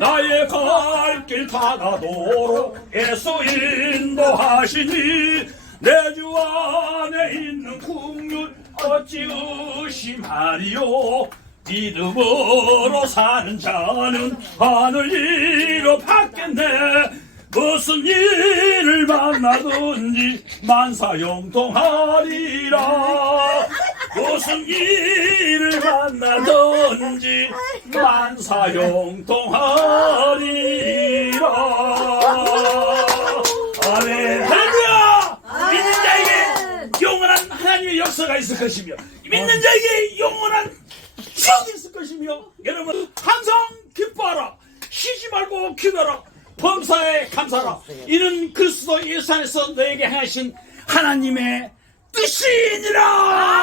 나의 갈길 다가도록 예수 인도하시니 내 주 안에 있는 국률 어찌 의심하리요? 믿음으로 사는 자는 하늘 이로 받겠네. 무슨 일을 만나든지 만사용통하리라. 무슨 일을 만나든지 만사 용통하리라 아멘 할렐루야! 믿는 자에게 영원한 하나님의 역사가 있을 것이며 믿는 자에게 영원한 추억이 있을 것이며 여러분 항상 기뻐하라. 쉬지 말고 기도하라. 범사에 감사하라. 이는 그리스도 예수 안에서 너에게 행하신 하나님의 뜻이니라